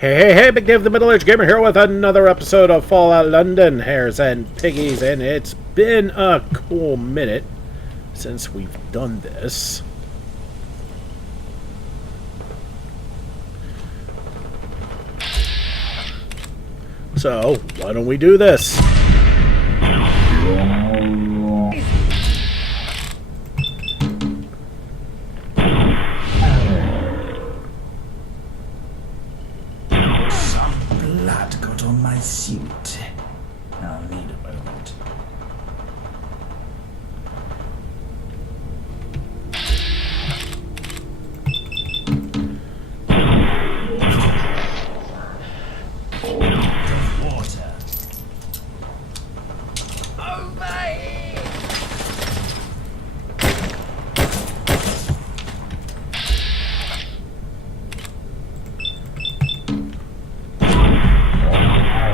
Hey, Big Dave the Middle-Aged Gamer here with another episode of Fallout London, Hares and Piggies, and it's been a cool minute since we've done this. So, why don't we do this? Blood got on my suit. I'll need a moment. Of water. Obey!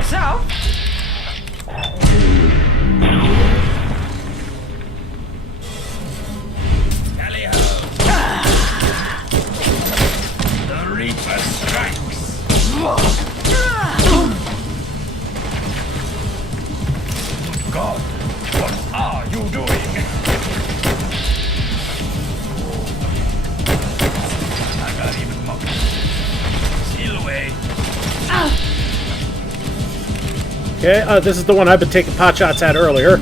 So? Tally-ho! The Reaper strikes! God, what are you doing? I got even more. Steal away. Okay, this is the one I've been taking pot shots at earlier.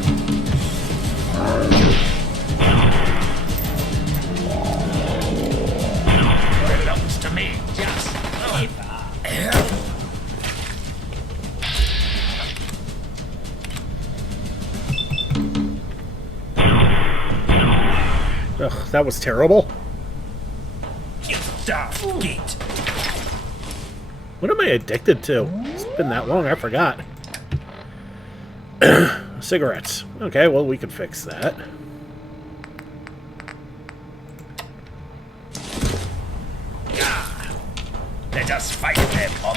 Belongs to me. Just keep help. Ugh, that was terrible. You darn git. What am I addicted to? It's been that long, I forgot. Cigarettes. Okay, well, we can fix that. Let us fight them up.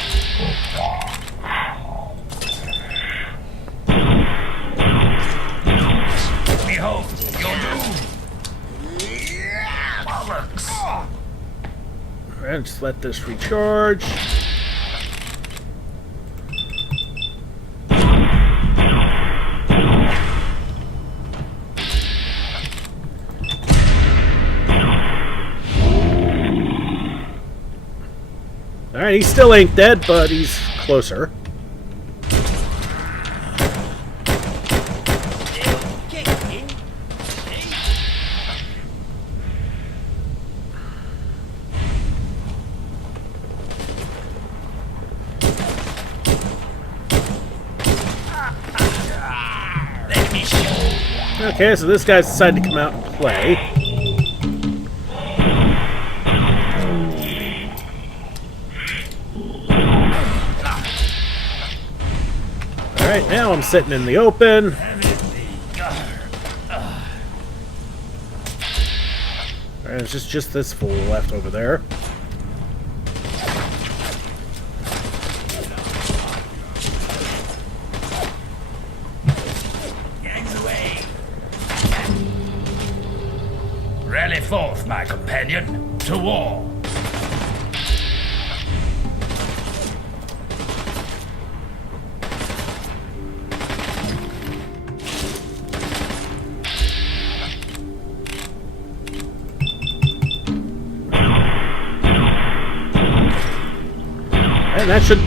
Behold, your doom. Bollocks. Alright, just let this recharge. Alright, he still ain't dead, but he's closer. Let me show. Okay, so this guy's decided to come out and play. Alright, now I'm sitting in the open. Alright, it's just this fool left over there. Gangs away. Rally forth, my companion, to war. And that should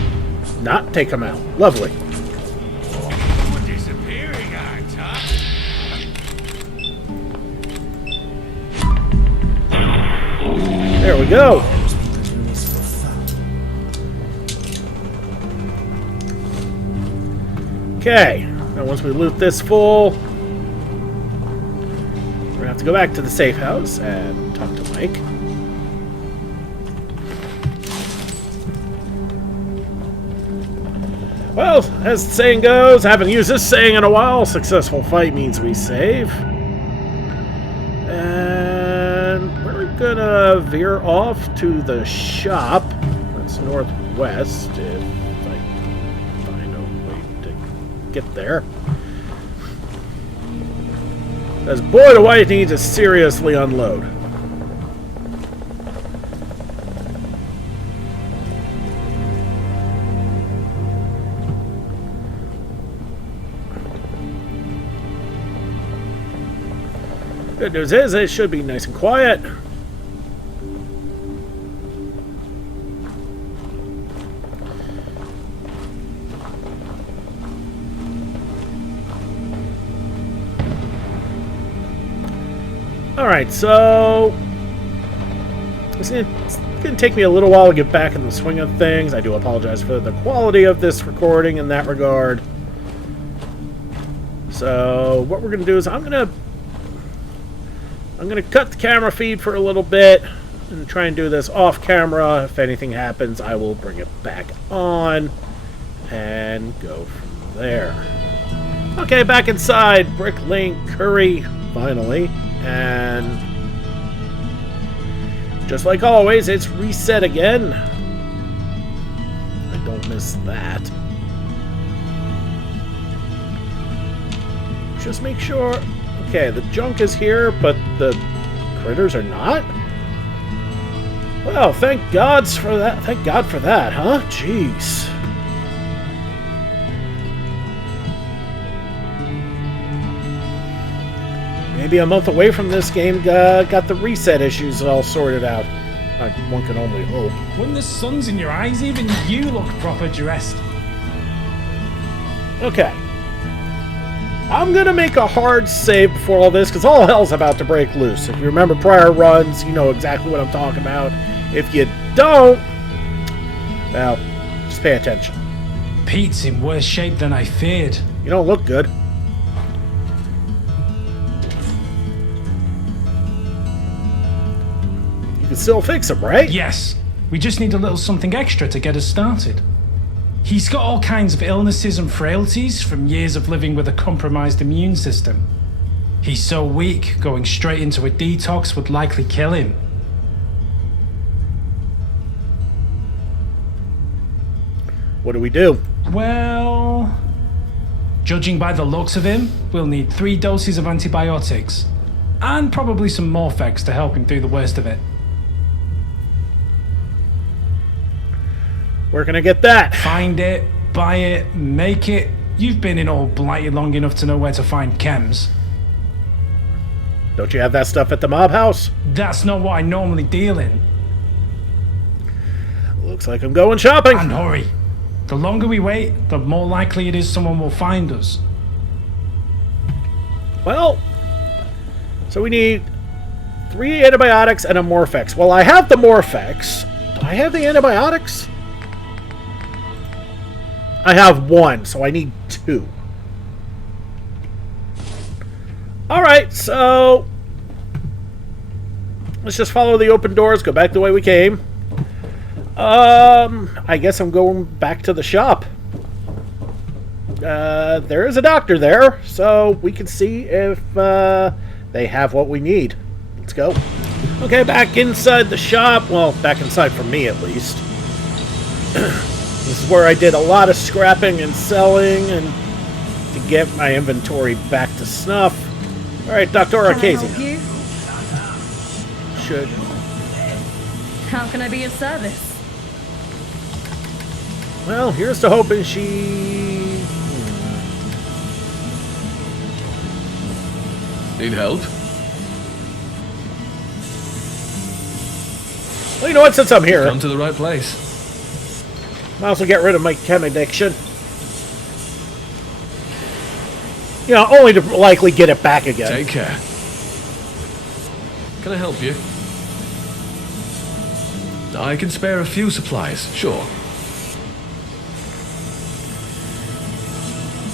not take him out. Lovely. We're disappearing, aren't There we go. Okay. Now once we loot this full, we're gonna have to go back to the safe house and talk to Mike. Well, as the saying goes, I haven't used this saying in a while. Successful fight means we save. And we're gonna veer off to the shop. That's northwest, if I can find a way to get there. Because boy, do I need to seriously unload. Good news is it should be nice and quiet. Alright, so it's going to take me a little while to get back in the swing of things. I do apologize for the quality of this recording in that regard. So what we're going to do is I'm going to cut the camera feed for a little bit and try and do this off camera. If anything happens, I will bring it back on and go from there. Okay, back inside Brick Lane Curry, finally. And just like always, it's reset again. I don't miss that. Just make sure. Okay, the junk is here, but the critters are not. Well, thank God for that. Thank God for that, huh? Jeez. Maybe a month away from this game, got the reset issues all sorted out. One can only hope. When the sun's in your eyes, even you look proper dressed. Okay. I'm going to make a hard save before all this, because all hell's about to break loose. If you remember prior runs, you know exactly what I'm talking about. If you don't, well, just pay attention. Pete's in worse shape than I feared. You don't look good. You can still fix him, right? Yes, we just need a little something extra to get us started. He's got all kinds of illnesses and frailties from years of living with a compromised immune system. He's so weak, going straight into a detox would likely kill him. What do we do? Well, judging by the looks of him, we'll need 3 doses of antibiotics. And probably some Morphex to help him through the worst of it. Where can I get that? Find it, buy it, make it. You've been in Old Blighty long enough to know where to find chems. Don't you have that stuff at the mob house? That's not what I normally deal in. Looks like I'm going shopping. And hurry. The longer we wait, the more likely it is someone will find us. Well, so we need 3 antibiotics and a Morphex. Well, I have the Morphex. Do I have the antibiotics? I have 1, so I need 2. Alright, so let's just follow the open doors, go back the way we came. I guess I'm going back to the shop. There is a doctor there, so we can see if they have what we need. Let's go. Okay, back inside the shop. Well, back inside for me, at least. This is where I did a lot of scrapping and selling and to get my inventory back to snuff. Alright, Dr. Arcasi. Should. How can I be of service? Well, here's to hoping she... Need help? Well, you know what? Since I'm here, Come to the right place. might also get rid of my chem addiction. You know, only to likely get it back again. Take care. Can I help you? I can spare a few supplies, sure.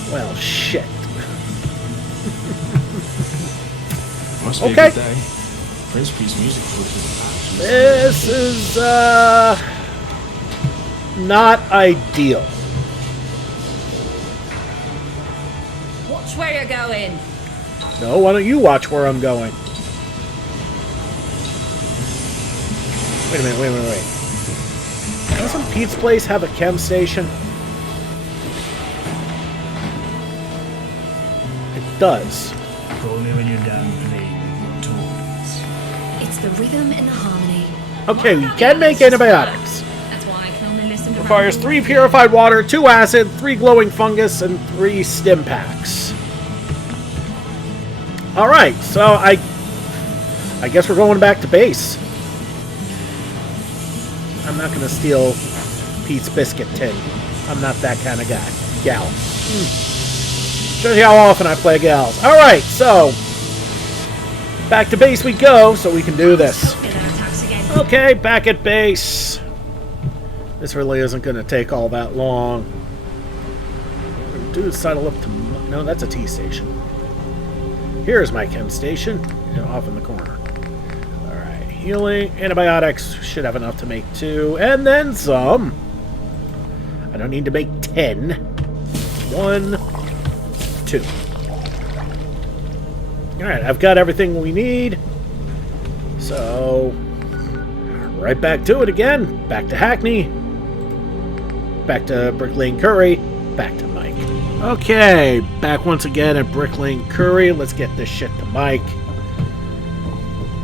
Well, shit. Must be Okay. a good day. Prince Peace music forces. This is, not ideal. Watch where you're going. No, why don't you watch where I'm going? Wait a minute, wait. Doesn't Pete's place have a chem station? It does. Call me when you're done playing with your toys. It's the rhythm and the harmony. Okay, we can make antibiotics. That's why I can only listen to Requires 3 purified water, 2 acid, 3 glowing fungus, and 3 stim packs. Alright, so I I guess we're going back to base. I'm not going to steal Pete's biscuit tin. I'm not that kind of guy. Gal. Shows you how often I play gals. Alright, so back to base we go so we can do this. Okay, back at base. This really isn't going to take all that long. What I'm going to do is sidle up to... No, that's a T station. Here's my chem station. Off in the corner. Alright, healing. Antibiotics. Should have enough to make 2. And then some. I don't need to make 10. 1, 2. Alright, I've got everything we need. So, right back to it again. Back to Hackney. Back to Brick Lane Curry. Back to Mike. Okay, back once again at Brick Lane Curry. Let's get this shit to Mike.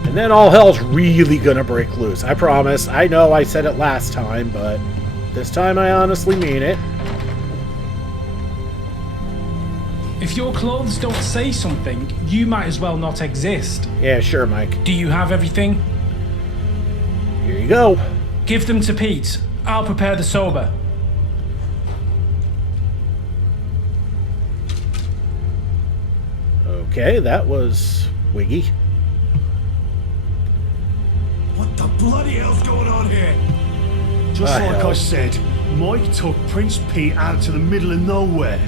And then all hell's really gonna break loose. I promise. I know I said it last time, but this time I honestly mean it. If your clothes don't say something, you might as well not exist. Yeah, sure, Mike. Do you have everything? Here you go. Give them to Pete. I'll prepare the sober. Okay, that was Wiggy. What the bloody hell's going on here? Just like hell. I said, Mike took Prince Pete out to the middle of nowhere.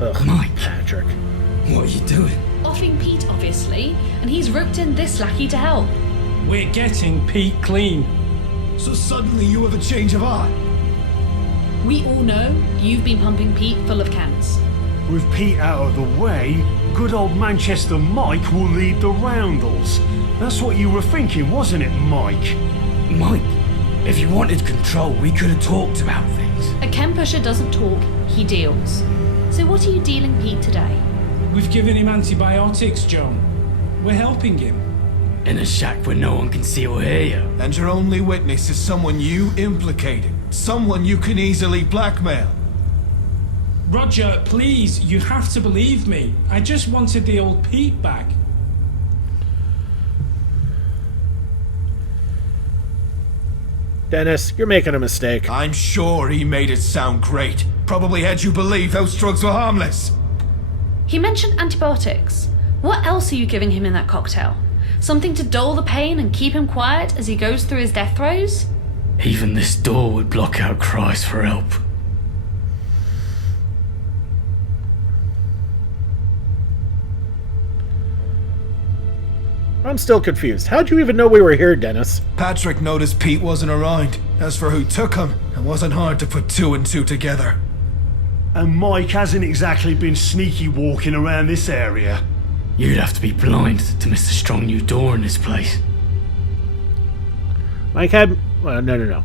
Ugh, Mike. Patrick. What are you doing? Offing Pete, obviously, and he's roped in this lackey to help. We're getting Pete clean. So suddenly you have a change of heart. We all know you've been pumping Pete full of cans. With Pete out of the way, good old Manchester Mike will lead the roundels. That's what you were thinking, wasn't it, Mike? Mike, if you wanted control, we could have talked about things. A chem pusher doesn't talk, he deals. So what are you dealing Pete today? We've given him antibiotics, Joan. We're helping him. In a shack where no one can see or hear you. And your only witness is someone you implicated. Someone you can easily blackmail. Roger, please, you have to believe me. I just wanted the old Pete back. Dennis, you're making a mistake. I'm sure he made it sound great. Probably had you believe those drugs were harmless. He mentioned antibiotics. What else are you giving him in that cocktail? Something to dull the pain and keep him quiet as he goes through his death throes? Even this door would block out cries for help. I'm still confused. How'd you even know we were here, Dennis? Patrick noticed Pete wasn't around. As for who took him, it wasn't hard to put 2 and 2 together. And Mike hasn't exactly been sneaky walking around this area. You'd have to be blind to miss the strong new door in this place. Mike had... Well, no.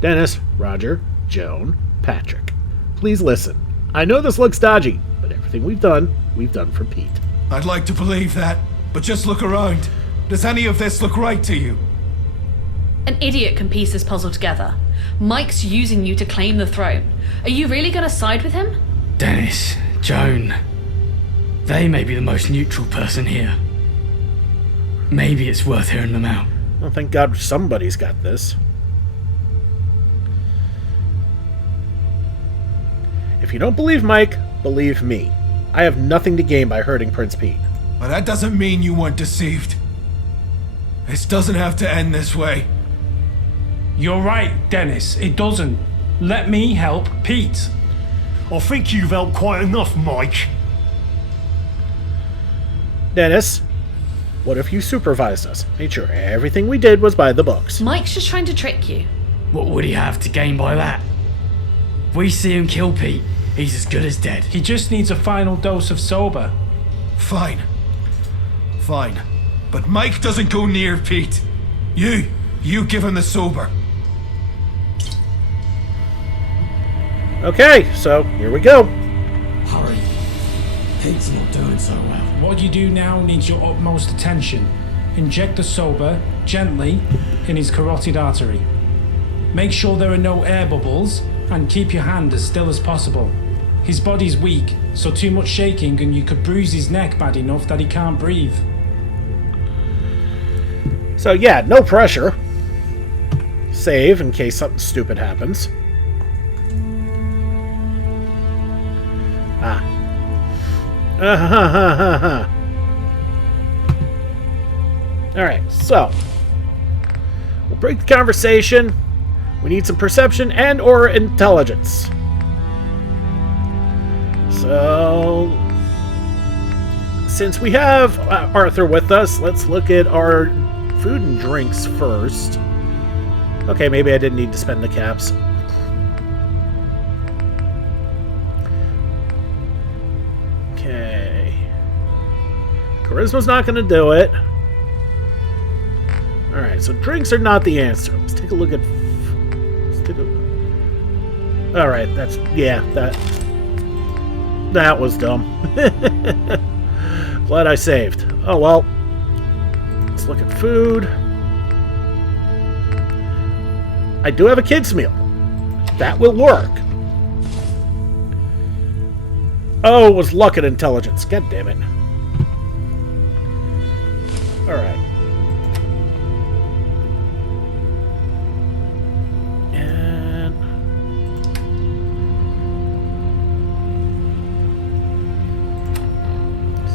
Dennis, Roger, Joan, Patrick. Please listen. I know this looks dodgy, but everything we've done for Pete. I'd like to believe that, but just look around. Does any of this look right to you? An idiot can piece this puzzle together. Mike's using you to claim the throne. Are you really going to side with him? Dennis, Joan, they may be the most neutral person here. Maybe it's worth hearing them out. Well, thank God somebody's got this. If you don't believe Mike, believe me. I have nothing to gain by hurting Prince Pete. But that doesn't mean you weren't deceived. This doesn't have to end this way. You're right, Dennis. It doesn't. Let me help Pete. I think you've helped quite enough, Mike. Dennis, what if you supervised us? Made sure everything we did was by the books. Mike's just trying to trick you. What would he have to gain by that? If we see him kill Pete, he's as good as dead. He just needs a final dose of sober. Fine. But Mike doesn't go near Pete. You give him the sober. Okay, so here we go. Hurry. Pete's not doing so well. What you do now needs your utmost attention. Inject the sober, gently, in his carotid artery. Make sure there are no air bubbles, and keep your hand as still as possible. His body's weak, so too much shaking and you could bruise his neck bad enough that he can't breathe. So yeah, no pressure. Save in case something stupid happens. Ah. Alright, so we'll break the conversation. We need some perception and or intelligence. So since we have Arthur with us, let's look at our food and drinks first. Okay, maybe I didn't need to spend the caps. Okay. Charisma's not going to do it. Alright, so drinks are not the answer. Let's take a look at... Alright, that's... Yeah, that was dumb. Glad I saved. Oh, well. Let's look at food. I do have a kid's meal. That will work. Oh, it was luck and intelligence. God damn it. Alright. And...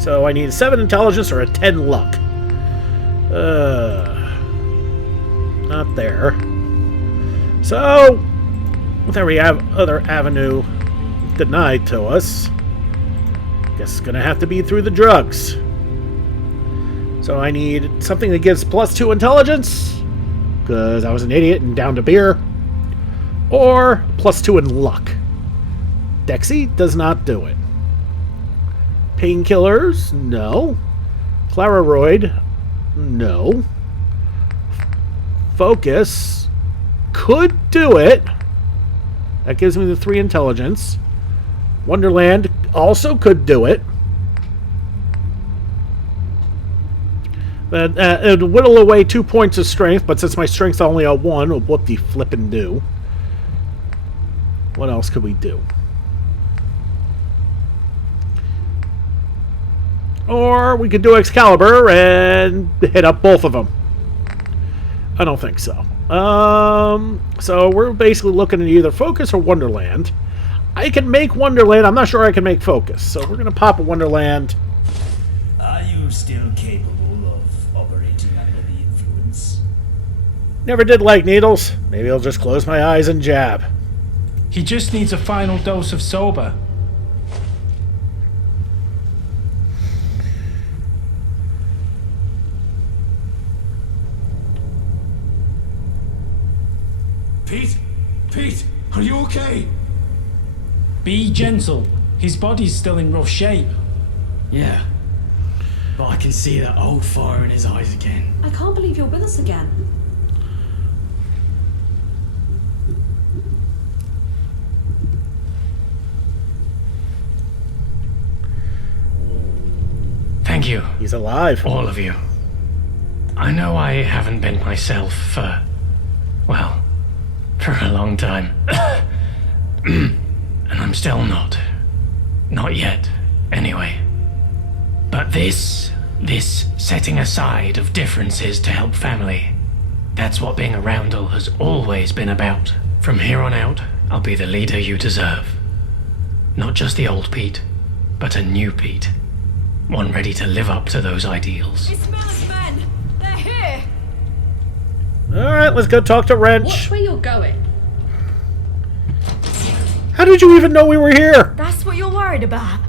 So I need a 7 intelligence or a 10 luck. Not there. So, with every other avenue denied to us, guess it's gonna have to be through the drugs. So I need something that gives +2 intelligence, because I was an idiot and down to beer, or +2 in luck. Dexy does not do it. Painkillers? No. Clararoid? No. Focus? Could do it. That gives me the 3 intelligence. Wonderland also could do it. But it would whittle away 2 points of strength, but since my strength's only a 1, what the flippin' do? What else could we do? Or we could do Excalibur and hit up both of them. I don't think so. So we're basically looking at either Focus or Wonderland. I can make Wonderland. I'm not sure I can make Focus. So we're going to pop a Wonderland. Are you still capable of operating under the influence? Never did like needles. Maybe I'll just close my eyes and jab. He just needs a final dose of sober. Pete, are you okay? Be gentle. His body's still in rough shape. Yeah. But I can see that old fire in his eyes again. I can't believe you're with us again. Thank you, He's alive. all of you. I know I haven't been myself for, well, for a long time. And I'm still not. Not yet, anyway. But this setting aside of differences to help family, that's what being a Roundel has always been about. From here on out, I'll be the leader you deserve. Not just the old Pete, but a new Pete. One ready to live up to those ideals. It's Miller's men! They're here! Alright, let's go talk to Wrench. Watch where you're going. How did you even know we were here? That's what you're worried about.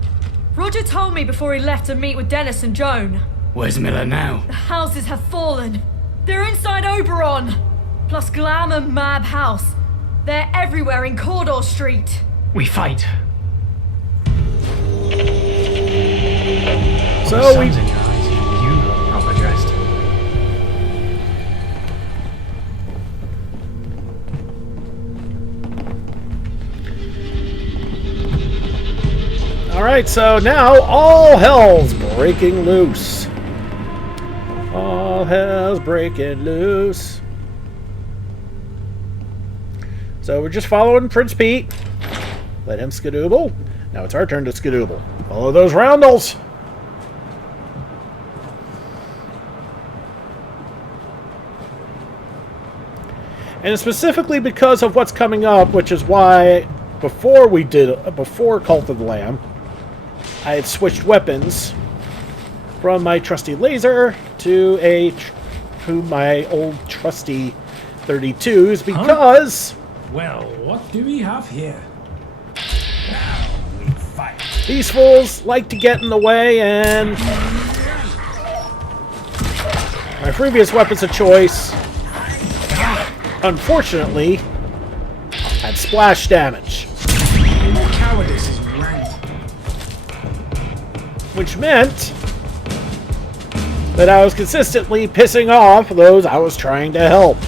Roger told me before he left to meet with Dennis and Joan. Where's Miller now? The houses have fallen. They're inside Oberon. Plus Glam and Mab House. They're everywhere in Cawdor Street. We fight. So we... Sun's in your eyes, you look proper dressed. Alright, so now all hell's breaking loose. All hell's breaking loose. So we're just following Prince Pete. Let him skadooble. Now it's our turn to skadooble. Follow those roundels. And specifically because of what's coming up, which is why before Cult of the Lamb, I had switched weapons from my trusty laser to my old trusty 32s because Well, what do we have here? these fools like to get in the way, and my previous weapons of choice, unfortunately, had splash damage. Cowardice is rank. Which meant that I was consistently pissing off those I was trying to help.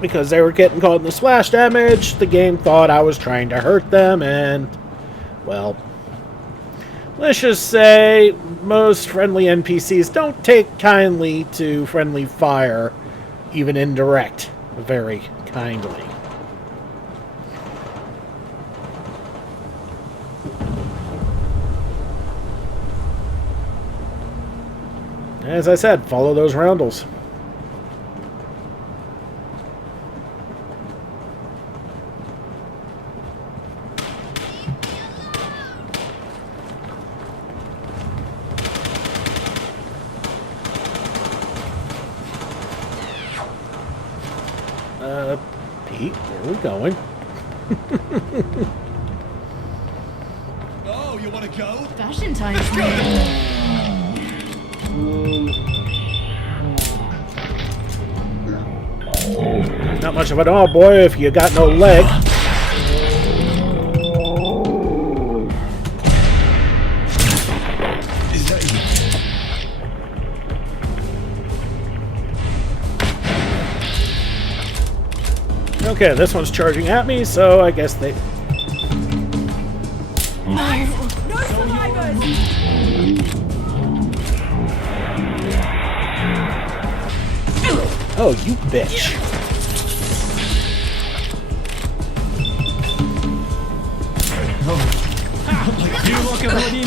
Because they were getting caught in the splash damage, the game thought I was trying to hurt them, and, well, let's just say most friendly NPCs don't take kindly to friendly fire, even indirect, very kindly. As I said, follow those roundels. Pete, where are we going? Oh, you want to go? Fashion times. Not much of an oh boy if you got no leg. Is that you? Okay, this one's charging at me, so I guess they... No survivors! Oh, you bitch. You look at bloody...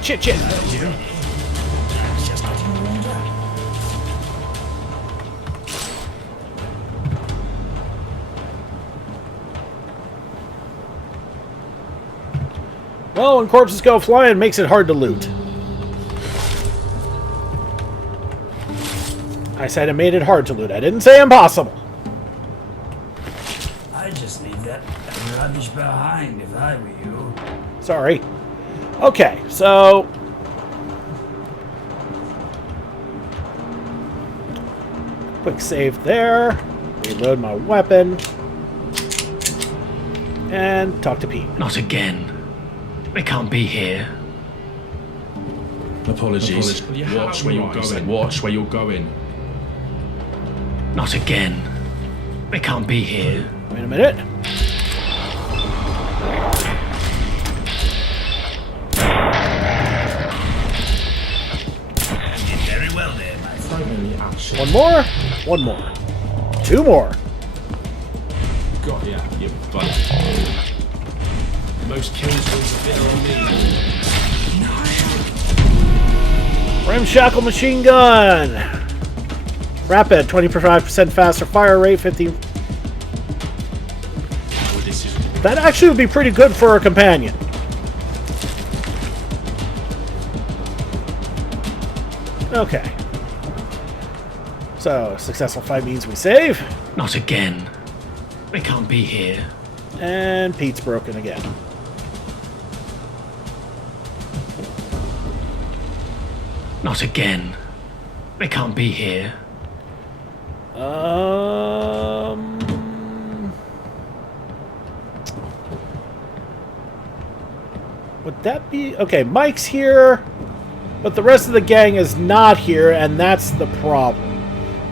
Shit. Well, when corpses go flying, it makes it hard to loot. I said it made it hard to loot. I didn't say impossible. I'd just leave that rubbish behind if I were you. Sorry. Okay, so... quick save there. Reload my weapon. And talk to Pete. Not again. They can't be here. Apologies. Watch where you're going. Watch where you're going. Not again. They can't be here. Wait a minute. Very well there, my friend. Finally, action. One more. Two more. Got ya, you butt. Most kills was a bit on me. Ramshackle machine gun. Rapid, 25% faster fire rate, 15. That actually would be pretty good for a companion. Okay. So, successful fight means we save. Not again. They can't be here. And Pete's broken again. Not again. They can't be here. Would that be... okay, Mike's here. but the rest of the gang is not here, and that's the problem.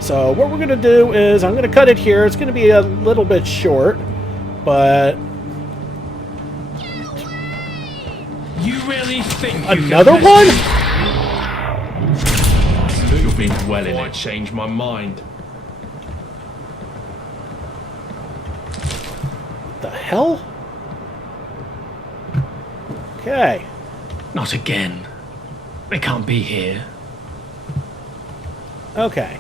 So what we're going to do is I'm going to cut it here. It's going to be a little bit short, but... You really think Another one? You've been well in it. Change my mind. The hell? Okay. Not again. They can't be here. Okay.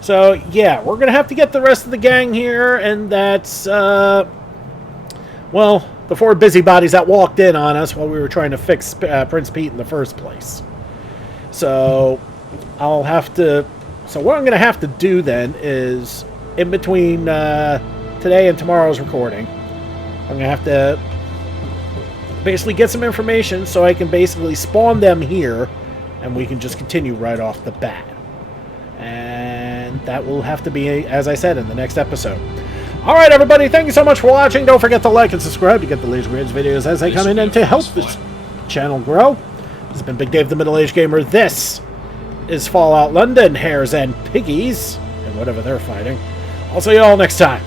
So, yeah, we're going to have to get the rest of the gang here, and that's, well, the 4 busybodies that walked in on us while we were trying to fix Prince Pete in the first place. So, I'll have to... So what I'm going to have to do then is, in between today and tomorrow's recording, I'm going to have to basically get some information so I can basically spawn them here, and we can just continue right off the bat. And that will have to be, as I said, in the next episode. Alright, everybody, thank you so much for watching. Don't forget to like and subscribe to get the latest Grids videos as they come in and to help this channel grow. This has been Big Dave, the Middle-Aged Gamer. This is Fallout London, Hares and Piggies, and whatever they're fighting. I'll see you all next time.